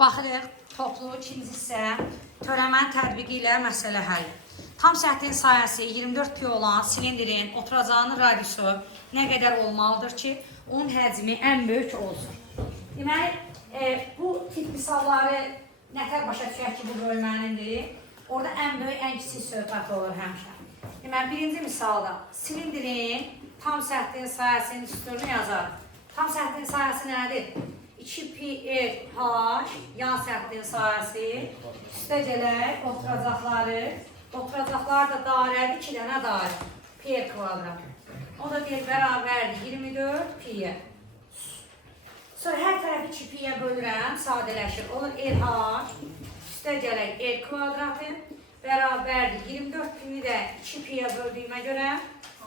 Baxırıq, toplu ikinci hissə törəmənin tətbiqi ilə məsələ həlli. Tam səthinin sayəsi 24 pi olan silindrin oturacağının radiusu nə qədər olmalıdır ki, onun həcmi ən böyük olsun. Deməli, bu tip misalları nətər başa düşək ki, bu bölmənindir. Orada ən böyük, ən kiçik söhbət olur həmişə. Deməli, birinci misalda silindrin tam səthinin sayəsinin üstünlüğünü yazarıq. Tam səthinin sayəsi nədir? 2πr h yan səthinin sayəsi, üstə gələk oturacaqlar da dairədir, 2 dənə dairə, p kvadrat. O da deyir, bərabərdir 24 p-yə. Sonra hər tərəfi 2 p-yə bölürəm, sadələşir. Olur RH, üstə gələk r kvadratı, bərabərdir 24 p-ni də 2 p-yə böldüyümə görə,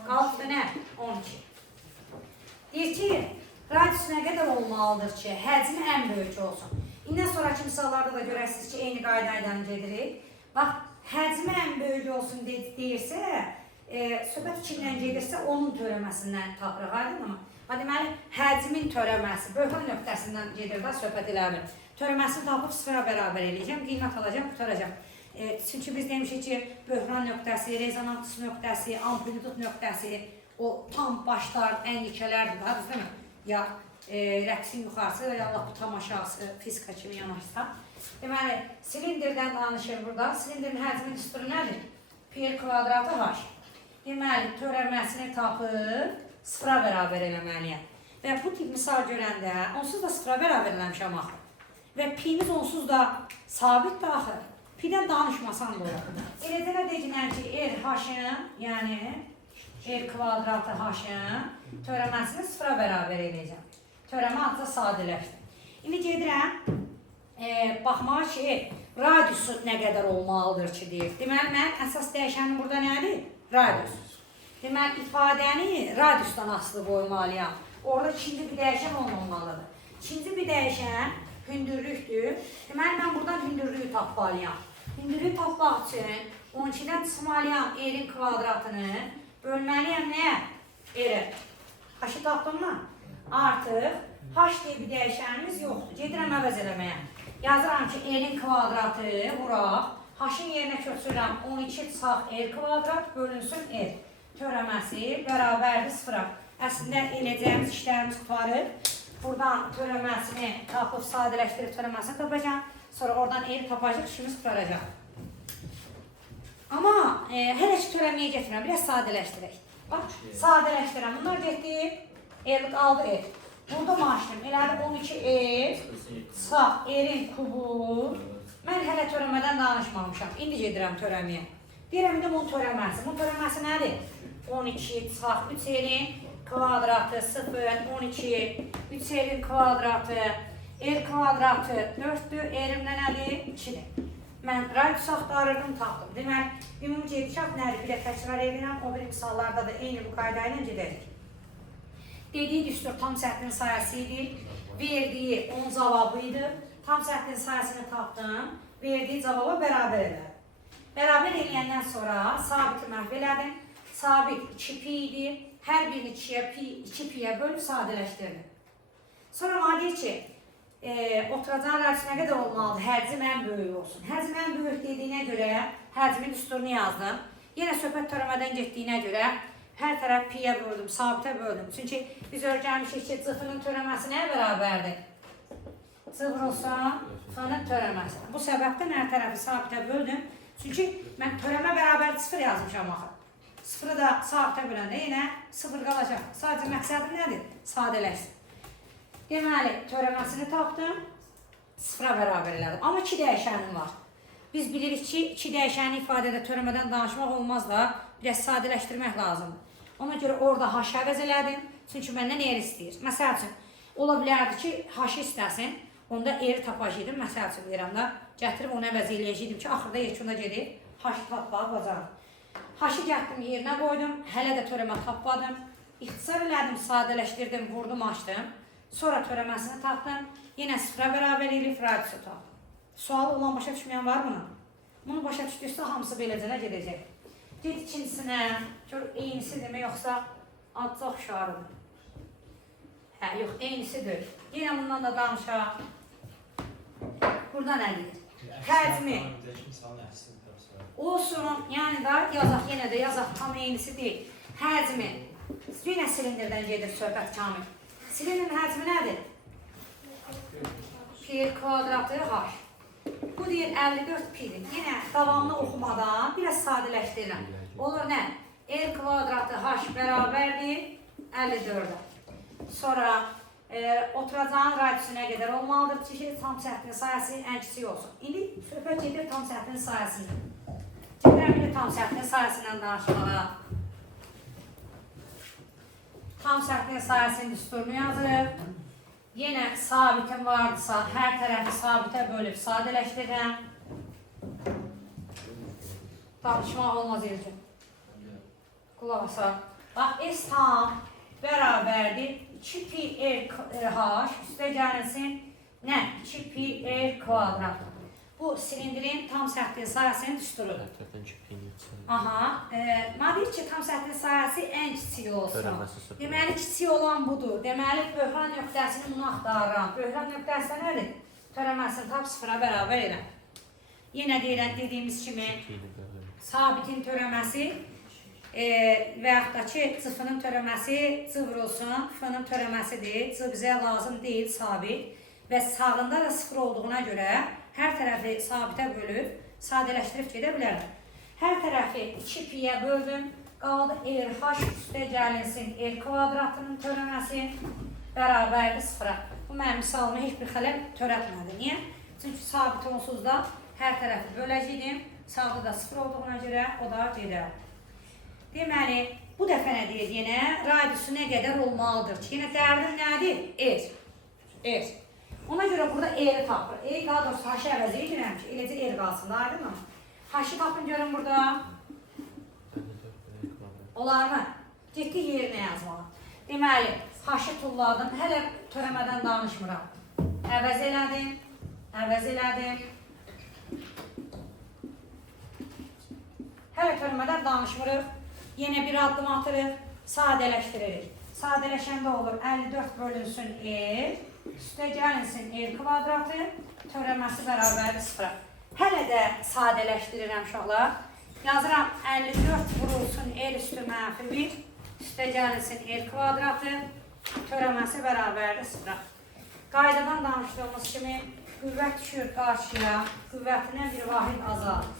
qalıb nə? 12. Deyir ki, radius nə qədər olmalıdır ki, həcmi ən böyük olsun. İndən sonraki misallarda da görəsiniz ki, eyni qayda ilə gedirik. Bax, həcmi ən böyük olsun deyirsə, söhbət 2 ilə gedirsə, onun törəməsindən tapırıq, aydın mı? Deməli, həcmin törəməsi, böhran nöqtəsindən gedir də söhbət eləmir. Törəməsini tapıb sıfıra bərabər eləyəcəm, qiymət alacam, qutaracam. Çünki biz demişik ki, böhran nöqtəsi, rezonans nöqtəsi, amplitut nöqtəsi, o tam başlar, ən yekələrdir daha, düz demə? Ya rəqsin yuxarısı, ya Allah bu tam aşağısı fizika kimi yanaşsa. Deməli, silindirdən danışır burada. Silindirin həcmin üstürü nədir? P kvadratı h. Deməli, törəməsini tapıb sıfıra bərabər eləməliyəm. Və bu tip misal görəndə onsuz da sıfıra bərabər eləmişəm axı. Və p-miz onsuz da sabitdir axı. P-dən danışmasan da olur. Eləcə də deyilən ki, RH-ın, yəni r kvadratı h-ın törəməsini sıfıra bərabər eləyəcəm. Törəmə adca sadələşdir. İndi gedirəm, baxmağa ki, radiusu nə qədər olmalıdır ki, deyir. Deməli, mənim əsas dəyişənim burada nədir? Radius. Deməli, ifadəni radiusdan asılı qoymalıyam. Orada ikinci bir dəyişən olmamalıdır. İkinci bir dəyişən hündürlükdür. Deməli, mən buradan hündürlüyü tapmalıyam. Hündürlüyü tapmaq üçün 12-dən çıxmalıyam r-in kvadratını. Bölməliyəm nəyə? R-ə. H-ı tapdım mı? Artıq h deyə bir dəyişənimiz yoxdur. Gedirəm əvəz eləməyə. Yazıram ki, r-in kvadratı vuraq. H-ın yerinə köçürəm 12 çıxaq r kvadrat bölünsün r. Törəməsi bərabərdir sıfıra. Əslində eləyəcəyimiz işlərimiz qutarır. Buradan törəməsini tapıb sadələşdirib törəməsini tapacaq. Sonra oradan r tapacaq, işimiz qutaracaq. Amma hələ ki törəməyə getirəm, biraz sadələşdirək. Bax, sadələşdirəm. Bunlar getdi, r qaldı r. Burada maaşdım, elədi 12r, sağ r-in kubu. Mən hələ törəmədən danışmamışam. İndi gedirəm törəməyə. Deyirəm, indi bunun törəməsi. Bunun törəməsi nədir? 12 çıxaq 3r-in kvadratı 0, 12, 3r-in kvadratı, r kvadratı 4-dür, r-imdə nədir? 2-dir. Mən radius axtarırdım, tapdım. Deməli, ümumi gedişat nədir? Bir də təkrar edirəm, o bir misallarda da eyni bu qayda ilə gedərik. Dediyi düstur tam səthinin sayəsi idi, verdiyi onun cavabı idi. Tam səthinin sayəsini tapdım, verdiyi cavaba bərabər elədim. Bərabər eləyəndən sonra sabiti məhv elədim. Sabit 2pi idi, hər birini 2piyə bölüb sadələşdirdim. Sonra mənə deyir ki, oturacağın radiusu nə qədər olmalıdır? Həcm ən böyük olsun. Həcm ən böyük dediyinə görə həcmin üstürünü yazdım. Yenə söhbət törəmədən getdiyinə görə hər tərəf piyə böldüm, sabitə böldüm. Çünki biz öyrənmişik ki, c-fının törəməsi nəyə bərabərdir? C vurulsa f-nın törəməsi. Bu səbəbdən hər tərəfi sabitə böldüm. Çünki mən törəmə bərabər 0 yazmışam axı. 0-ı da sabitə böləndə yenə 0 qalacaq. Sadəcə məqsədim nədir? Sadələşsin. Deməli, törəməsini tapdım, 0-a bərabər elədim. Amma 2 dəyişənim var. Biz bilirik ki, 2 dəyişəni ifadədə törəmədən danışmaq olmaz da, biraz sadələşdirmək lazımdır. Ona görə orada h-ı əvəz elədim. Çünki məndən r istəyir. Məsəl üçün, ola bilərdi ki, h-ı istəsin, onda r tapacaqdım. Məsəl üçün deyirəm də, gətirib onu əvəz eləyəcəkdim ki, axırda yekunda gedib, h-ı tapmağı bacarım. H-ı gətirdim, yerinə qoydum, hələ də törəmə tapmadım. İxtisar elədim, sadələşdirdim, vurdum, açdım. Sonra törəməsini tapdım, yenə sıfıra bərabər eləyib, radiusu tapdım. Sualı olan başa düşməyən var buna? Bunu başa düşdüksə hamısı beləcələ gedəcək. Get ikincisinə, gör eynisi demə, yoxsa adca oxşarıdır. Hə, yox, eynisidir. Yenə bundan da danışaq. Buradan 50-dir. Həcmi olsun, yəni da yazaq, yenə də yazaq, tam eynisi deyil. Həcmi, yenə silindirdən gedir söhbət Kamil. Silindirin həcmi nədir? Pi kvadratı h. Bu deyir 54 pi'dir. Yenə davamlı oxumadan biraz sadələşdirirəm. Olur nə? R kvadratı h bərabərdir 54'ə. Sonra oturacağın radiusu nə qədər olmalıdır ki, tam səthinin sayəsi ən kiçik olsun. İndi söhbət gedir tam səthinin sayəsindən. Gedərəm tam səthinin sayəsindən danışmağa. Tam səthinin sayəsini düsturunu yazırıq. Yenə sabitim vardısa, hər tərəfi sabitə bölüb sadələşdirirəm. Danışmaq olmaz eləcə. Qulaq asaq. Bax, S tam bərabərdir 2pi h üstə gəlinsin nə? 2pi r kvadrat. Bu silindirin tam səthinin sayəsinin düsturudur. Aha, mən deyir ki, tam səthinin sayəsi ən kiçik olsun. Deməli, kiçik olan budur. Deməli, böhran nöqtəsini bunu axtarıram. Böhran nöqtəsi nədir? Törəməsini tap sıfıra bərabər elə. Yenə deyirəm, dediyimiz kimi, sabitin törəməsi və yaxud da ki, cıfının törəməsi cıvr olsun, fının törəməsidir. Cı bizə lazım deyil, sabit. Və sağında da sıfır olduğuna görə hər tərəfi sabitə bölüb, sadələşdirib gedə bilərəm. Hər tərəfi 2pi'yə böldüm. Qaldı RH üstə gəlinsin R kvadratının törəməsi bərabərdir sıfıra. Bu mənim misalımı heç bir xələl törətmədi. Niyə? Çünki sabit onsuz da hər tərəfi böləcəydim. Sağda da sıfır olduğuna görə o da gedər. Deməli, bu dəfə nə deyir yenə? Radiusu nə qədər olmalıdır ki? Yenə dərdim nədir? R. Ona görə burada R'i tapır. R daha doğrusu H-i əvəz edirəm ki, eləcə R qalsın, aydın mı? H-i tapın görün burada. Olar mı? Getdi yerinə yazmalı. Deməli, H-i tulladım. Hələ törəmədən danışmıram. Əvəz elədim. Hələ törəmədən danışmırıq. Yenə bir addım atırıq. Sadələşdiririk. Sadələşəndə olur 54 bölünsün R. Üstə gəlinsin R kvadratı, törəməsi bərabərdir sıfıra. Hələ də sadələşdirirəm uşaqlar. Yazıram 54 vurulsun R üstü mənfi 1. Üstə gəlinsin R kvadratı, törəməsi bərabərdir sıfıra. Qaydadan danışdığımız kimi qüvvət düşür qarşıya, qüvvətindən bir vahid azalır.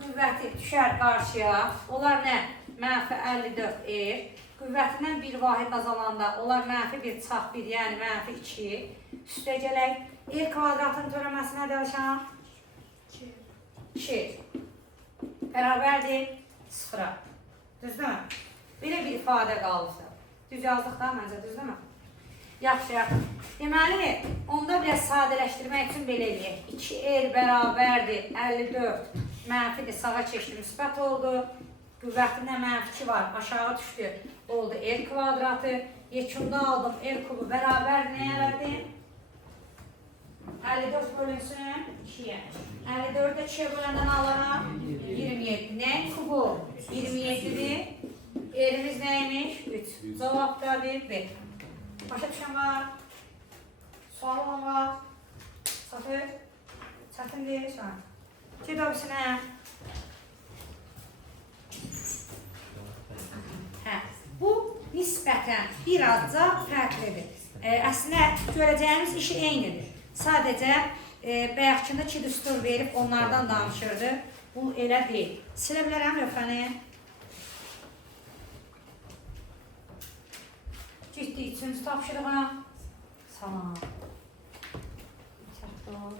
Qüvvəti düşər qarşıya, onlar nə? Mənfi 54 R. Qüvvətindən bir vahid azalanda, onlar mənfi 1 çarx 1, yəni mənfi 2. Üstə gələk, R kvadratın törəməsi nə dəlşən? 2. Bərabərdir sıfıra. Düzdür mü? Belə bir ifadə qalıbsa. Düz yazdıq da məncə, düzdür mü? Yaxşı. Deməli, onda biraz sadələşdirmək üçün belə eləyək. 2R bərabərdir 54. Mənfidir, sağa keçdi, müsbət oldu. Qüvvətində mənfi 2 var, aşağı düşdü. Oldu R kvadratı. Yekunda aldım, R kubu bərabər nə elədim? 54 bölünsün 2'ye. 54'ü 2'ye böləndən alaram 27. Nə kubu? 27'dir. R'imiz neymiş? 3. Cavab da 1. Başa düşən var? Sual olan var? Satır? Çətin deyil şu an. Ged obisinə. Bu nisbətən birazca fərqlidir. Əslində görəcəyimiz işi eynidir. Sadəcə bayaqçında 2 düstur verib onlardan danışırdı. Bu elə deyil. Silə bilərəm lövhəni. Getdik 3-cü tapşırığa. Salam. Çatdol.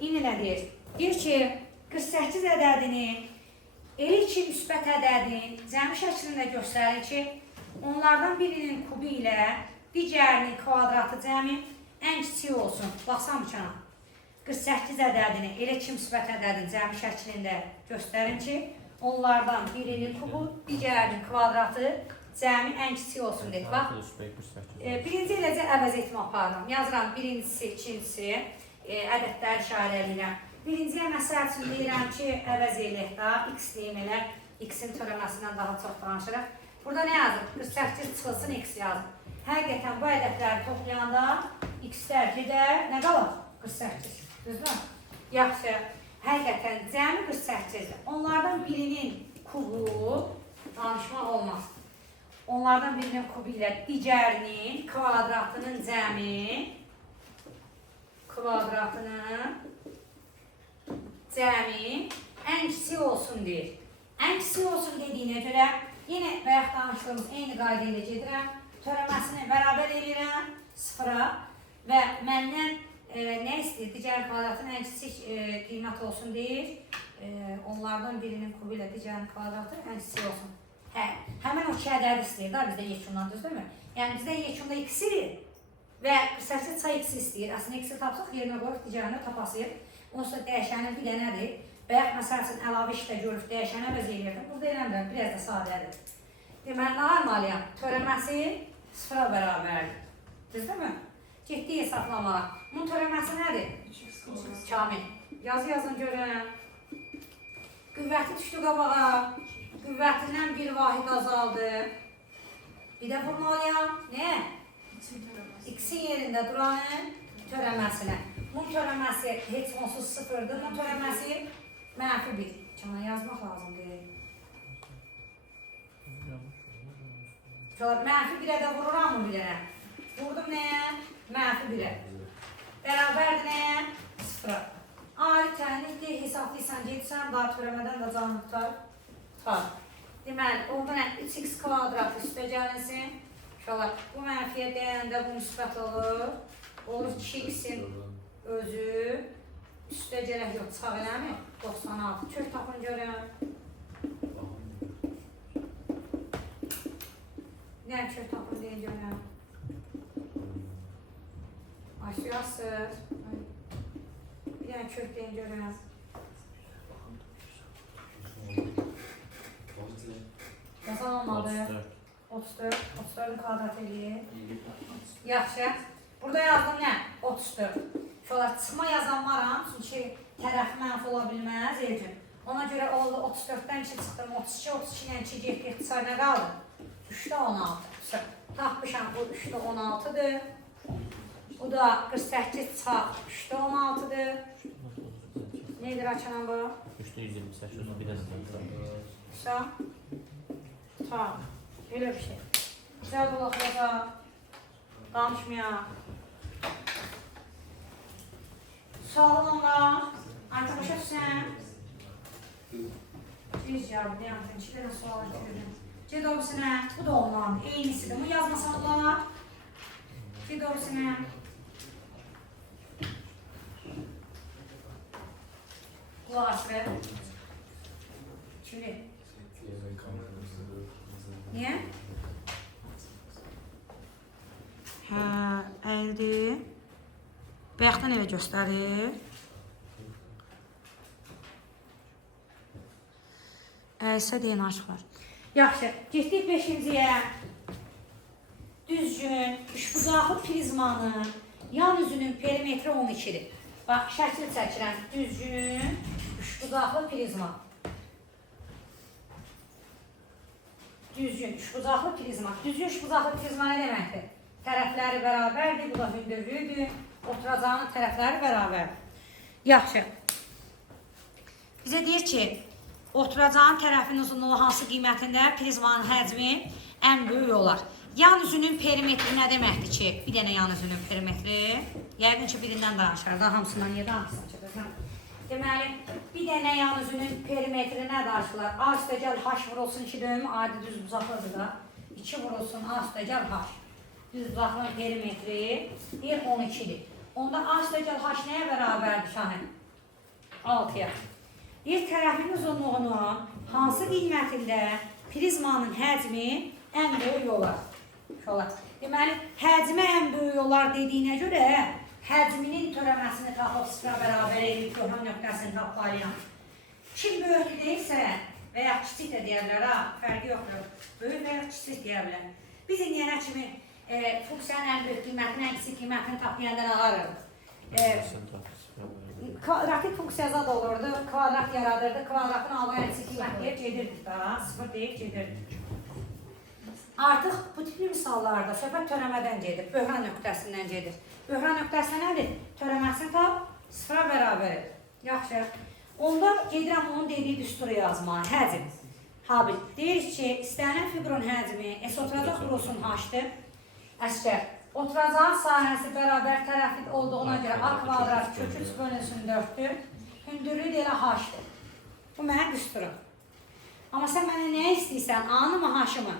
İndi nə deyir? Deyir ki, 48 ədədini elə ki, müsbət ədədin cəmi şəklində göstərir ki, onlardan birinin kubu ilə digərinin kvadratı cəmi ən kiçik olsun. Baxsam bıçana. 48 ədədini elə ki, müsbət ədədin cəmi şəklində göstərin ki, onlardan birinin kubu, digərinin kvadratı cəmi ən kiçik olsun deyir. Bax, birinci eləcə əvəz etmə aparıram. Yazıram birincisi, ikincisi. Ədədlər işarəliyirəm. Birinciyə məsəl üçün deyirəm ki, əvəz eləyək də, x deyim elə, x-in törəməsindən daha çox danışırıq. Burada nə yazıb? 48 çıxılsın x yazıb. Həqiqətən bu ədədləri toplayanda x-lər gedər, nə qalır? 48. Düzdür? Yaxşı, həqiqətən cəmi 48-dir. Onlardan birinin kubu danışmaq olmaz. Onlardan birinin kubu ilə digərinin kvadratının cəmi ən kiçik olsun deyir. Ən kiçik olsun dediyinə görə yenə bayaq danışdığımız eyni qayda ilə gedirəm. Törəməsini bərabər edirəm sıfıra və məndən nə istəyir? Digər kvadratın ən kiçik qiymət olsun deyir. Onlardan birinin kubu ilə digərin kvadratı ən kiçik olsun. Həmin o iki ədədi istəyir da bizdə yekundan, düzdürmü? Yəni bizdə yekunda x-dir və 48 çay x istəyir. Əslində x-i tapsaq yerinə qoyub digərini tapasıyıq. Onsuz da dəyişənin bir dənədir. Bayaq məsəl üçün əlavə işdə görüb dəyişənə əvəz eləyirdim. Burada eləmirəm, biraz da sadədir. Deməli, nə almalıyam? Törəməsi sıfıra bərabərdir. Düzdürmü? Getdik hesablamağa. Bunun törəməsi nədir? Kamil. Yazın görün. Qüvvəti düşdü qabağa. Qüvvətindən bir vahid azaldı. Bir də vurmalıyam. Nə? X-in yerində duranın törəməsinə. Bunun törəməsi heç onsuz sıfırdır. Bunun törəməsi mənfi 1. Kana yazmaq lazımdır. Mənfi 1-ə də vururam mı 1-ə? Vurdum nəyə? Mənfi 1-ə. Bərabərdir nəyə? Sıfıra. Ali təhlildir, hesablıysan, gedirsən, daha törəmədən də canlı tutar. Deməli, oradan 3x kvadratı üstə gəlinsin. Bu mənfiyə dəyəndə bu müsbət olur. Olur 2x-in özü üstə gələk yox, çıxaq eləmi? 96. Kök tapın görün. Nə kök tapın deyin görün. Aşıyasız. Bir dənə kök deyin görün. Yazan olmadı. 34'ün kvadrat eləyir. Yaxşı. Burada yazdım nə? 34. Şöyle çıxma yazanmaram, çünki tərəf mənfi ola bilməz Elcim. Ona görə oldu 34-dən 2 çıxdım, 32, 32 ilə 2 getdi, ixtisar nə qaldı? 3-də 16. Tapmışam, bu 3-də 16-dır. Bu da 48 çarpı 3-də 16-dır. Neydir açanan bu? 3'də 128, bir dənə. Tamam. Öyle bir şey. Güzel bulaklarda danışmaya. Sağ olun. Arkadaşlar sen. Biz ya bu yaptın. Çiftlerin sualı çözüm. Cedobusine. Bu da ondan. Eynisi de. Bunu yazmasanlar. Cedobusine. Kulak aç be. Şimdi. Niye? Hə, əyildi. Bayaqdan elə göstərir. Əyilsə deyin aşıqlar. Yaxşı, getdik 5-ciyə. Düzgün, üçbucaqlı prizmanın yan üzünün perimetri 12-dir. Bax, şəkil çəkirəm. Düzgün, üçbucaqlı prizma. Düzgün, üçbucaqlı prizma. Düzgün, üçbucaqlı prizma nə deməkdir? Tərəfləri bərabərdir, bu da hündürlüyüdür. Oturacağının tərəfləri bərabərdir. Yaxşı. Bizə deyir ki, oturacağın tərəfin uzunluğu hansı qiymətində prizmanın həcmi ən böyük olar. Yan üzünün perimetri nə deməkdir ki? Bir dənə yan üzünün perimetri. Yəqin ki, birindən danışar. Daha hamısından niyə danışsın? Deməli, bir dənə yan üzünün perimetri nə danışırlar? A üstə gəl H vurulsun 2 dönümü adi düz bucaqlıdır da. 2 vurulsun A üstə gəl H. Düz bucaqlının perimetri 12-dir. Onda A üstə gəl H nəyə bərabərdir Şahin? 6-ya. Bir tərəfin uzunluğunun hansı qiymətində prizmanın həcmi ən böyük olar? Deməli, həcmi ən böyük olar dediyinə görə həcminin törəməsini tapıb sıfıra bərabər edib köhnə nöqtəsini tapmalıyam. Kim böyük deyilsə və ya kiçik də deyə bilər, fərqi yoxdur. Böyük və ya kiçik deyə bilər. Biz indiyənə kimi funksiyanın ən böyük qiymətini, ən kiçik qiymətini tapmayandan ağarıq. Kvadratik funksiya zad olurdu, kvadrat yaradırdı, kvadratın aldığı əlisi qiymət deyib gedirdik da, 0 deyib gedirdik. Artıq bu tipli misallarda söhbət törəmədən gedir, böhran nöqtəsindən gedir. Böhran nöqtəsi nədir? Törəməsini tap, 0-a bərabər. Yaxşı. Onda gedirəm onun dediyi düsturu yazmağa, həcm. Habil, deyirik ki, istənilən fiqurun həcmi S oturacaq vurusun H-dır. Əskər, oturacağın sahəsi bərabər tərəfli olduğuna görə A kvadrat kök 3 bölünsün 4-dür. Hündürlüyü də elə H-dır. Bu mənim düsturum. Amma sən mənə nə istəyirsən? A-nı mı, H-ı mı?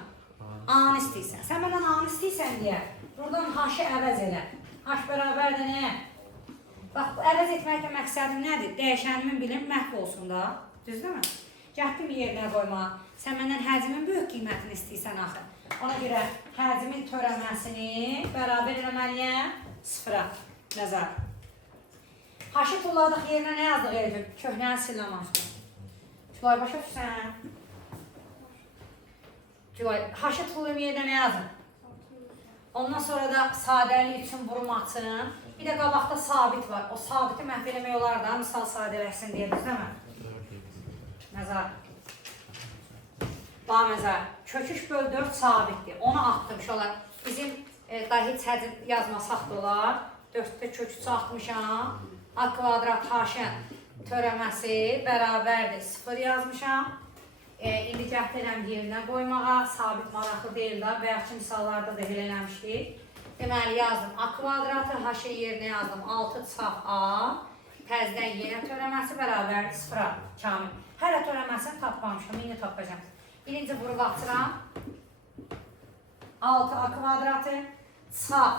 A-nı istəyirsən. Sən məndən A-nı istəyirsən deyə, buradan H-ı əvəz elə. H bərabər də nə? Bax, bu əvəz etməklə məqsədim nədir? Dəyişənimin bilim məhv olsun da. Düzdürmü? Gətdim yerinə qoyma. Sən məndən həcmin böyük qiymətini istəyirsən axı. Ona görə həcmin törəməsini bərabər eləməliyəm 0-a. Nəzər. H-ı tulladıq yerinə nə yazdıq eləcək? Köhnəni siləm açdım. Gülay, başa düşsən? Gülay, H-ı tullayım yerinə nə yazdım? Ondan sonra da sadəlik üçün vurmaçın. Bir də qabaqda sabit var. O sabiti məhv eləmək olar da, misal sadələşsin deyə düzdəmə? Məzar. Bax məzar. Kök 3 böl 4 sabitdir. Onu atmış olar. Bizim daha heç həcm yazmasaq da olar. 4-də kök 3 atmışam. A kvadrat H-ın törəməsi bərabərdir. 0 yazmışam. İndi gətirəm yerinə qoymağa. Sabit maraqlı deyil də. Bəyəkçi misallarda da elə eləmişdik. Deməli yazdım. A kvadratı H-ı yerinə yazdım. 6 çarp A. Təzdən yenə törəməsi bərabərdir 0-a. Kamil. Hələ törəməsini tapmamışam. İndi tapacağım. Birinci vurub atıram. 6A kvadratı çarp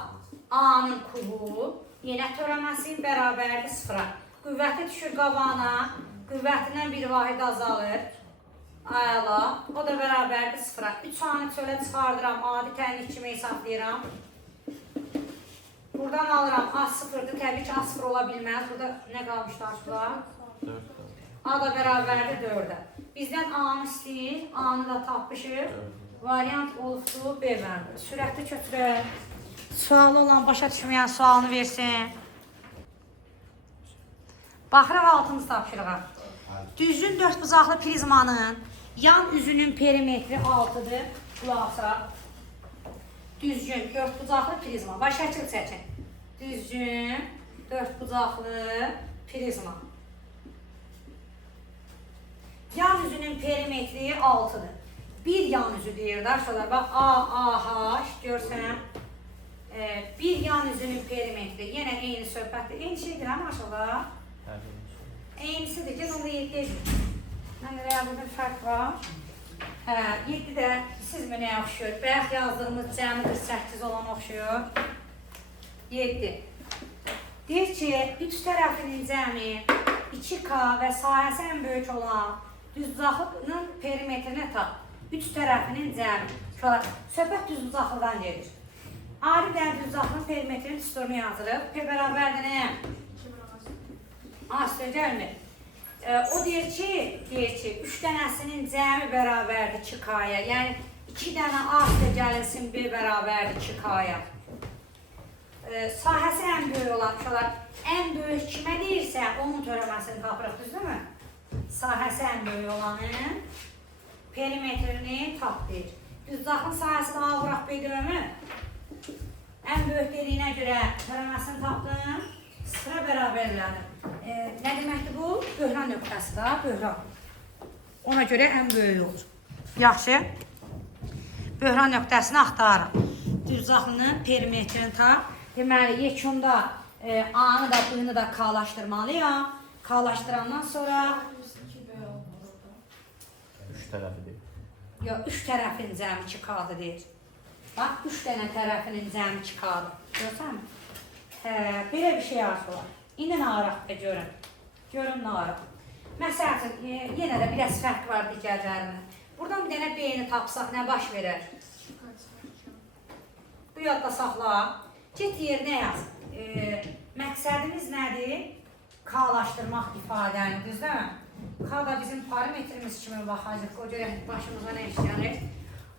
A-nın kubu. Yenə törəməsi bərabərdir 0-a. Qüvvəti düşür qabağına. Qüvvətindən bir vahid azalır. Əla. O da bərabərdir 0-a. 3 A-nı çölə çıxardıram. Adi tənlik kimi hesablayıram. Buradan alıram. A 0'dır. Təbii ki A 0 ola bilməz. Burada nə qalmışdı aşklar? 4. A da bərabərdir 4'ə. Bizdən A-nı istəyir. A-nı da tapmışıq. Variant olubdu B bərabər. Sürətli köçürək. Sualı olan, başa düşməyən sualını versin. Baxırıq 6-cı tapşırığa. Düzgün 4 bucaqlı prizmanın yan üzünün perimetri 6'dır. Qulaqsa. Düzgün 4 bucaqlı prizma. Baş şəkil çəkin. Düzgün 4 bucaqlı prizma. Yan üzünün perimetri 6'dır. Bir yan üzü deyir də aşağıda. Bax AH görsən. Bir yan üzünün perimetri. Yenə eyni söhbətdir. Eyni şeydir həm aşağıda. Eynisidir ki, onda 7 edir. Mənə burada bir fərq var. 7 də siz mi nəyə oxşuyur? Bəyək yazdığımız cəmi 48 olan oxşuyur. 7. Deyir ki, üç tərəfinin cəmi 2K və sahəsi ən böyük olan düzbucaqlının perimetrini tap. Üç tərəfinin cəmi. Söhbət düzbucaqlıdan gedir. Ayrı bir düzbucaqlının perimetrinin düsturunu yazırıq. P bərabərdir nəyə? Aslı gəlmir. O deyir ki, 3 dənəsinin cəmi bərabərdir 2K-ya. Yəni, 2 dənə aslı gəlinsin B bərabərdir 2K-ya. Sahəsi ən böyük olan uşaqlar, ən böyük kimə deyirsə, onun törəməsini tapırıq, düzdürmü? Sahəsi ən böyük olanın perimetrini tap deyir. Düzbucaqlının sahəsini A vuraq B dövmü? Ən böyük dediyinə görə törəməsini tapdım, 0-a bərabər elədim. Nə deməkdir bu? Böhran nöqtəsi da, böhran. Ona görə ən böyük olur. Yaxşı. Böhran nöqtəsini axtarırıq. Düzbucaqlının perimetrini tap. Deməli, yekunda A-nı da, B-ni da K-laşdırmalıyam. K-laşdırandan sonra... 3 tərəfi deyil. Yox, 3 tərəfin cəmi 2K-dır deyir. Bax, 3 dənə tərəfinin cəmi 2K-dır. Görsən mi? Belə bir şey arzu var. İndi nə araq da görün. Görün nə araq. Məsəl üçün, yenə də biraz fərq var digərlərindən. Buradan bir dənə B-ni tapsaq nə baş verər? Bu yadda saxla. Get yerinə yaz. Məqsədimiz nədir? K-laşdırmaq ifadəni, düzdürmü? K da bizim parametrimiz kimi baxacaq. O görə başımıza nə işləyir?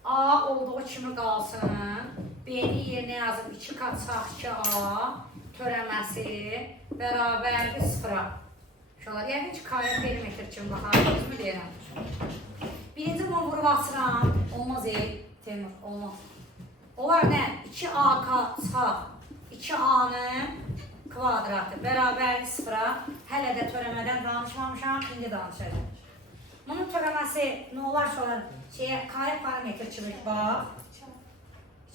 A olduğu kimi qalsın. B-ni yerinə yazıb 2K çarpı 2A törəməsi bərabərdir 0-a. Şolar, yəni ki, K-ya perimetr kimi baxardınız mı deyirəm? Birinci bunu vurub açıram. Olmaz Temur, olmaz. Onlar nə? 2AK sağ, 2A-nın kvadratı bərabərdir 0-a. Hələ də törəmədən danışmamışam, indi danışacağım. Bunun törəməsi nə olar sonra? K-ya parametr kimi bax.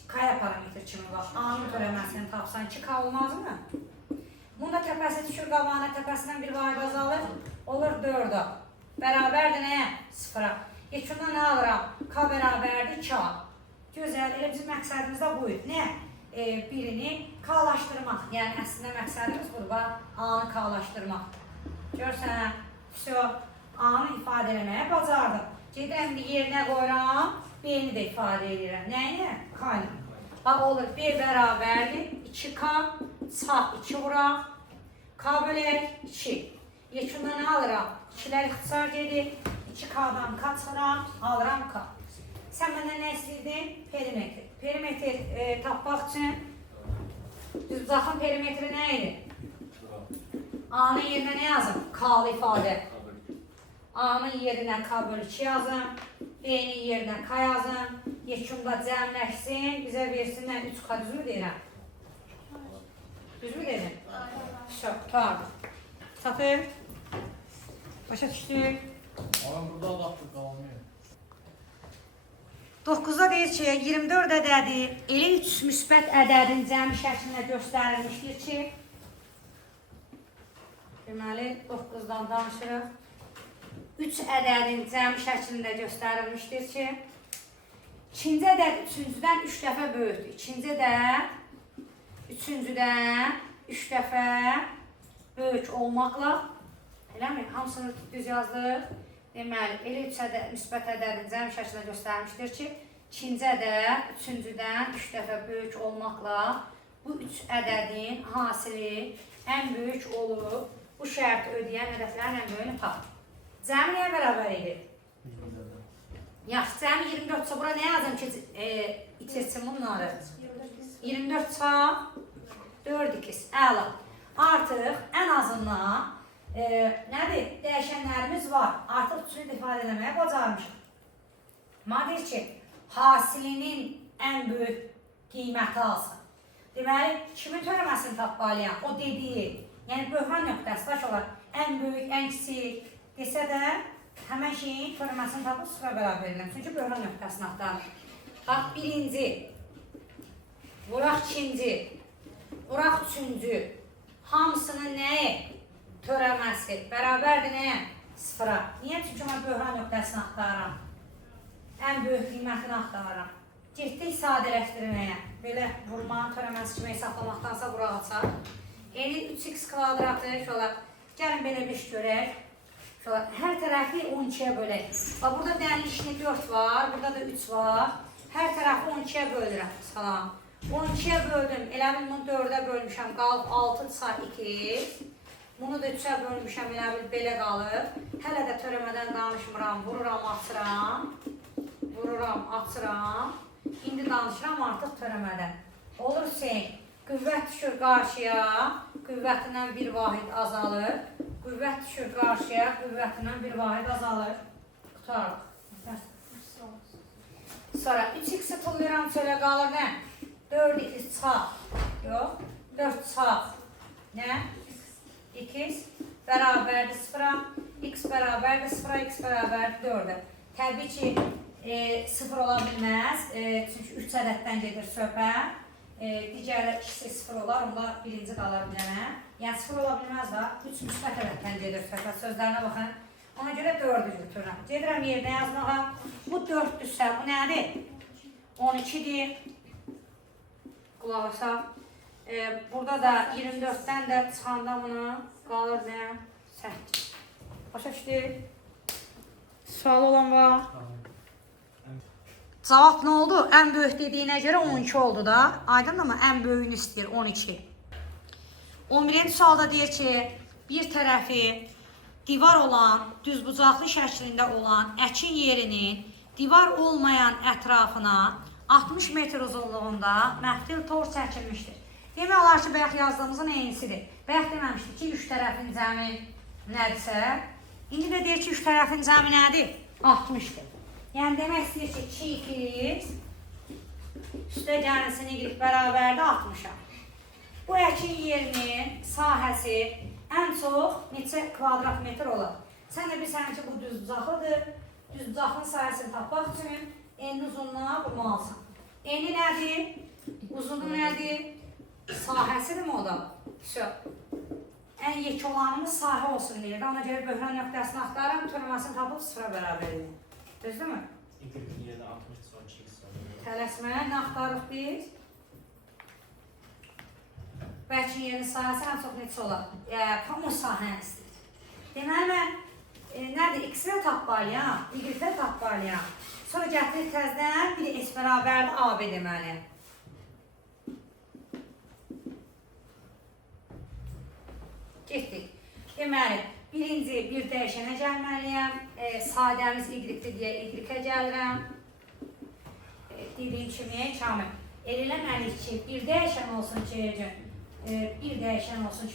K-ya parametr kimi bax. A-nın törəməsini tapsan 2K olmazmı? Bunda təpəsi düşür qabağına, təpəsindən bir vahid azalır. Olur 4-a. Bərabərdir nəyə? 0-a. Yekundan nə alıram? K bərabərdir 2A. Gözəl, elə bizim məqsədimiz də buyur. Nə? Birini K-laşdırmaq. Yəni, əslində məqsədimiz burada A-nı K-laşdırmaq. Görsən, A-nı ifadə eləməyə bacardım. Gedirəm, yerinə qoyuram, B-ni də ifadə edirəm. Nəyə? K-nı. Bax, olur, B bərabərdir 2K, sağ 2 vuraq, K bölək 2. Yekundan nə alıram? 2-lər ixtisar gedir. 2K-dan qaçıram, alıram K. Sən məndən nə istəyirdin? Perimetr. Perimetr tapmaq üçün düzbucaqlının perimetri nə idi? A-nın yerinə nə yazım? K-lı ifadə. A-nın yerinə K bölü 2 yazım. B-nin yerinə K yazım. Yekunda cəmləşsin, bizə versinlər 3K, düzmü deyirəm? Düzmü deyirəm? Şok, tutardım. Çatır. Başa düşdük. Ama burada adaptır qalmıyor. 9-da deyir ki, 24 ədədi elə 3 müsbət ədədin cəmi şəklində göstərilmişdir ki, deməli 9-dan danışırıq. 3 ədədin cəmi şəklində göstərilmişdir ki, ikinci ədəd üçüncüdən 3 dəfə böyükdür. İkinci ədəd üçüncüdən 3 dəfə böyük olmaqla, eləmi? Hamısını düz yazdıq. Deməli, elə 3 ədəd müsbət ədədin cəmi şəklində göstərmişdir ki, ikinci ədəd üçüncüdən 3 dəfə böyük olmaqla bu 3 ədədin hasili ən böyük olub. Bu şərti ödəyən ədədlərin ən böyüyünü tap. Cəmi nəyə bərabər edir? Yaxşı, cəmi 24-sə bura nə yazım ki, itirsin bunları? 24-sə 4-2, əla. Artıq ən azından nədir? Dəyişənlərimiz var. Artıq üçünü ifadə eləməyə bacarmışıq. Deyir ki, hasilinin ən böyük qiyməti alsın. Deməli, kimin törəməsini tapmalıyam? O dediyi, yəni böhran nöqtəsi daş olar. Ən böyük, ən kiçik desə də həmən şeyin törəməsini tapıb 0-a bərabər edirəm. Çünki böhran nöqtəsini axtarır. Bax, birinci, vuraq ikinci, vuraq üçüncü. Hamısının nəyi? Törəməsi bərabərdir nəyə? 0-a. Niyə? Çünki mən böhran nöqtəsini axtarıram. Ən böyük qiymətini axtarıram. Getdik sadələşdirməyə. Belə vurmanın törəməsi kimi hesablamaqdansa vuraq açaq. Eni 3x kvadratı şolar. Gəlin belə bir iş görək. Şolar. Hər tərəfi 12-yə bölək. Bax, burada dənlişini 4 var, burada da 3 var. Hər tərəfi 12-yə bölürəm. Salam. 12-yə böldüm. Elə bil bunu 4-ə bölmüşəm. Qalıb 6 2. Bunu da 3-ə bölmüşəm, elə bil belə qalır. Hələ də törəmədən danışmıram, vururam, açıram. Vururam, açıram. İndi danışıram artıq törəmədən. Olur Hüseyin, qüvvət düşür qarşıya, qüvvətindən bir vahid azalır. Qüvvət düşür qarşıya, qüvvətindən bir vahid azalır. Qutarıq. Sonra 3x-i tullayıram, çölə qalır nə? 4x çağ. Yox, 4 çağ. Nə? 2x bərabərdir 0-a, x bərabərdir 0-a, x bərabərdir 4-ə. Təbii ki, 0 ola bilməz, çünki 3 ədəddən gedir söhbət. Digərlər ikisi 0 olar, onda birinci qalar bilənə. Yəni 0 ola bilməz da, 3 müsbət ədəddən gedir söhbət, sözlərinə baxın. Ona görə 4-ü götürürəm. Gedirəm yerinə yazmağa, bu 4-dürsə, bu nədir? 12-dir. Qulaq asaq. Burada da 24-dən də çıxanda bunu qalır nə? 8. Başa düşdük? Sual olan var. Cavab nə oldu? Ən böyük dediyinə görə 12 oldu da. Aydın mı? Ən böyüyünü istəyir 12. 11-ci sualda deyir ki, bir tərəfi divar olan, düzbucaqlı şəklində olan əkin yerinin divar olmayan ətrafına 60 metr uzunluğunda məftil tor çəkilmişdir. Demək olar ki, bayaq yazdığımızın eynisidir. Bayaq deməmişdik ki, 3 tərəfin cəmi nədirsə. İndi də deyir ki, 3 tərəfin cəmi nədir? 60-dır. Yəni demək istəyir ki, 2x üstə gəlsin y bərabərdə 60-a. Bu əkin yerinin sahəsi ən çox neçə kvadrat metr olar? Sən də bilsən ki, bu düzbucaqlıdır. Düzbucaqlının sahəsini tapmaq üçün enli uzunluğa vurmalısan. Eni nədir? Uzunluğu nədir? Sahəsidir mi o da? Ən yekə olanımız sahə olsun deyirdi. Ona görə böhran nöqtəsini axtarım, törəməsini tapıb 0-a bərabər edin. Düzdür mü? Tələsməyə nə axtarıq biz? Bəlkə yerin sahəsi ən çox neçə olar? Tam o sahəni istəyir. Deməli, mən nədir? X-də tapmalıyam, Y-də tapmalıyam. Sonra gətirir təzdən bir S bərabərdə AB deməliyəm. Getdik. Deməli, birinci bir dəyişənə gəlməliyəm. Sadəmiz Y-dir deyə Y-ə gəlirəm. Dediyim kimi, Kamil, eləməliyik ki, bir dəyişən olsun ki,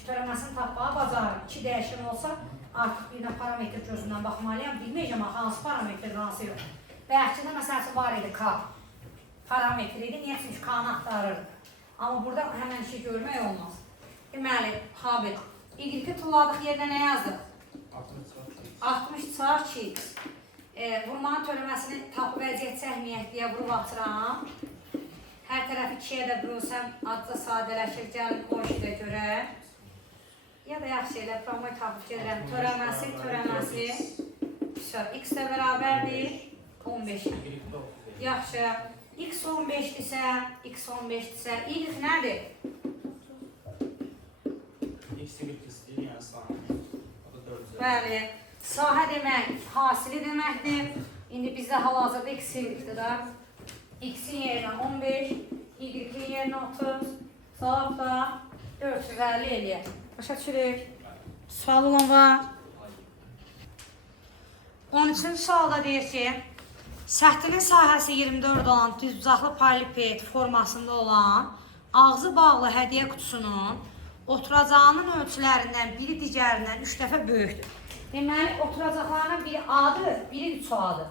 törəməsini tapmağa bacarırım. 2 dəyişən olsa, artıq birinə parametr gözündən baxmalıyam. Bilməyəcəm, hansı parametr, hansı yox. Bəlkədə məsələsi var idi, K. Parametr idi, niyə? Çünki K-nı axtarırdı. Amma burada həmən şey görmək olmaz. Deməli, Habil, Y-i tulladıq yerinə nə yazdıq? 60 çarpı 2x. Vurmanın törəməsini tapıb vəziyyət çəkməyək deyə vurub atıram. Hər tərəfi 2-yə də bölsəm, adca sadələşir, gəlin o işi də görək. Ya da yaxşı elə, promoy tapıb gedirəm. Törəməsi. X də bərabərdir 15-ə. Yaxşı. X 15-dirsə, Y nədir? X-i istəyir, yəni sahə. Bəli. Sahə demək, hasili deməkdir. İndi bizdə hal-hazırda X-dir da. X-in yerinə 15, Y-in yerinə 30, cavab da 450 eləyək. Başa düşürük. Sual olan var. 13-cü sualda deyir ki, səthinin sahəsi 24 olan düzbucaqlı paraleliped formasında olan ağzı bağlı hədiyyə qutusunun oturacağının ölçülərindən biri digərindən 3 dəfə böyükdür. Deməli, oturacaqlarının biri A-dır, biri 3A-dır.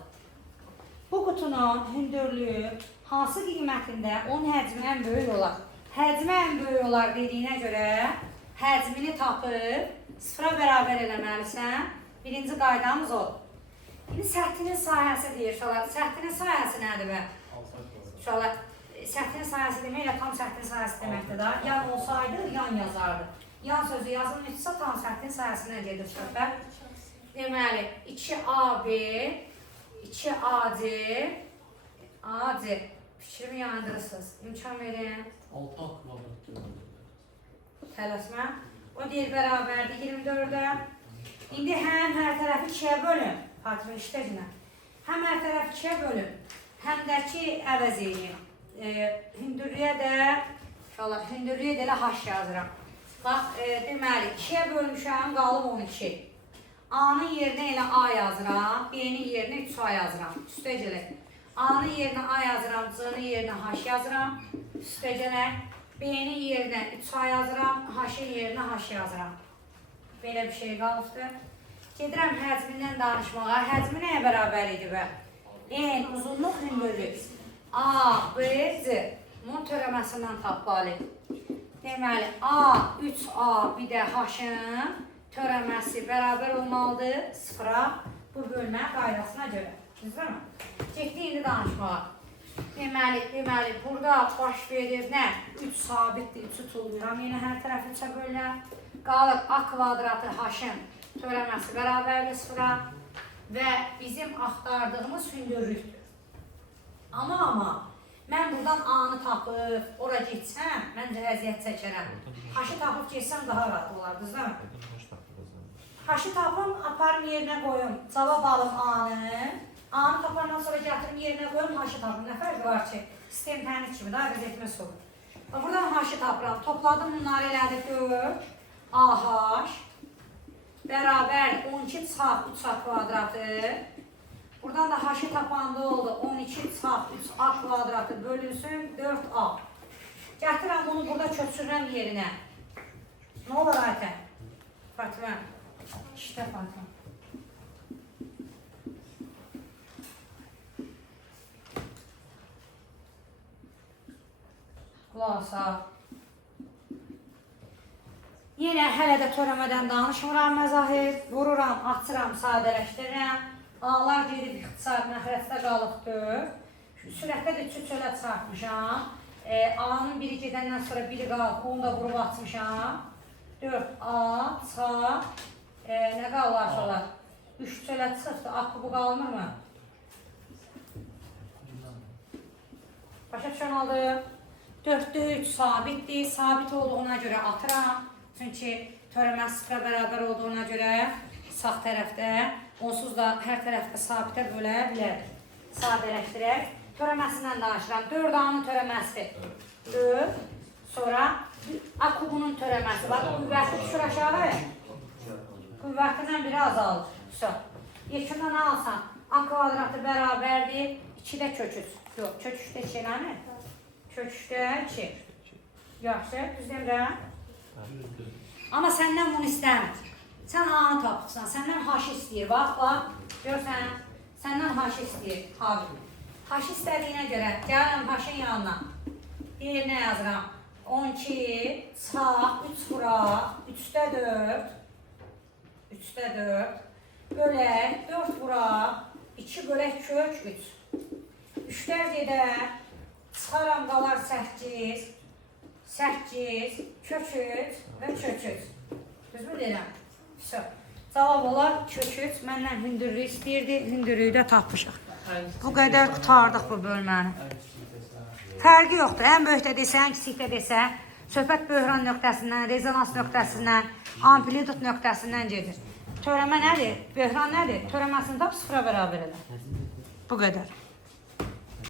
Bu qutunun hündürlüyü hansı qiymətində onun həcmi ən böyük olar? Həcmi ən böyük olar dediyinə görə həcmini tapıb 0-a bərabər eləməlisən. Birinci qaydamız o. İndi səthinin sahəsi deyir uşaqlar. Səthinin sahəsi nədir bə? Uşaqlar, səthinin sahəsi demək elə tam səthinin sahəsi deməkdir da. Yan olsaydı, yan yazardı. Yan sözü yazılmışsa tam səthinin sahəsindən gedir uşaqlar. Deməli, 2AB, 2AC, AC, fikrimi yandırırsınız. İmkan verin. 6 kvadrat. Tələsmə. O deyir bərabərdir 24-ə. İndi həm hər tərəfi 2-yə bölün. Fatih işləcinə. Həm hər tərəfi 2-yə bölün. Həm də ki, əvəz edin. Hündürlüyə də elə H yazıram. Bax, deməli, 2-yə bölmüşəm, qalıb 12. A-nın yerinə elə A yazıram, B-nin yerinə 3A yazıram. Üstə gələk. A-nın yerinə A yazıram, C-nin yerinə H yazıram. Üstə gələk. B-nin yerinə 3A yazıram, H-in yerinə H yazıram. Belə bir şey qalıbdır. Gedirəm həcmindən danışmağa. Həcmi nəyə bərabər idi bə? N, uzunluq, hündürlük. A, B, C. Bunun törəməsindən tapmalı. Deməli, A, 3A, bir də H-ın törəməsi bərabər olmalıdır 0-a bu bölmə qaydasına görə. Düzdür mü? Getdik indi danışmağa. Deməli, burada baş verir nə? 3 sabitdir, 3-ü tullayıram. Yenə hər tərəfi 3-ə bölürəm. Qalır A kvadratı H-ın törəməsi bərabərdir 0-a və bizim axtardığımız hündürlükdür. Amma mən buradan A-nı tapıb, ora getsəm, məncə əziyyət çəkərəm. H-ı tapıb getsəm daha rahat olar, düzdür mü? H-ı tapım, aparım yerinə qoyum, cavab alım A-nı. A-nı tapandan sonra gətirim yerinə qoyum, H-ı tapım. Nə fərqi var ki, sistem tənlik kimi, daha əvəz etməsi olur. Buradan H-ı tapıram, topladım bunları elədik 4, AH bərabər 12 çarpı 3A kvadratı. Buradan da H-ı tapanda oldu, 12 çarpı 3A kvadratı bölünsün 4A. Gətirəm bunu burada köçürürəm yerinə. Nə olur Aytən? Fatma. İşte Fatma. Qulaq as. Yenə hələ də törəmədən danışmıram məzahir. Vururam, açıram, sadələşdirirəm. A'lar gedib ixtisar məxrəcdə qalıbdır. Sürətdə də çölə çıxartmışam. A'nın biri gedəndən sonra biri qalıb, onu da vurub açmışam. 4A, ça, nə qallar sonra? 3 çölə çıxıbdır, akı bu qalmırmı? Başa düşən oldu. 4-də 3 sabitdir. Sabit olduğuna görə atıram. Çünki törəmə sıfıra bərabər olduğuna görə sağ tərəfdə, onsuz da hər tərəfdə sabitə bölə bilərik. Sadələşdirək. Törəməsindən danışıram. 4A'nın törəməsi 4. Sonra A kubunun törəməsi. Bax, qüvvəti düşür aşağı. Qüvvətindən biri azalır. Yekunda nə alsan? A kvadratı bərabərdir. 2-də kök 3. Yox, kök 3-də 2 eləmir. Kök 3-də 2. Yaxşı, düz demirəm. Amma səndən bunu istəmir. Sən A-nı tapırsan, səndən H istəyir. Bax, görsən, səndən H istəyir. H istədiyinə görə gəlirəm H-ın yanına. Yerinə yazıram. 12, sağ, 3 vuraq, 3-də 4. 3-də 4. Bölək, 4 vuraq, 2 bölək kök 3. 3-lər gedər, çıxaram qalar 8. 8, kök 3 və kök 3. Düzmü deyirəm? Cavab olar kök 3. Məndən hündürlüyü istəyirdi, hündürlüyü də tapmışıq. Bu qədər qutardıq bu bölməni. Fərqi yoxdur. Ən böyükdə desən, kiçikdə desən, söhbət böhran nöqtəsindən, rezonans nöqtəsindən, amplitut nöqtəsindən gedir. Törəmə nədir? Böhran nədir? Törəməsini tap sıfıra bərabər elə. Bu qədər.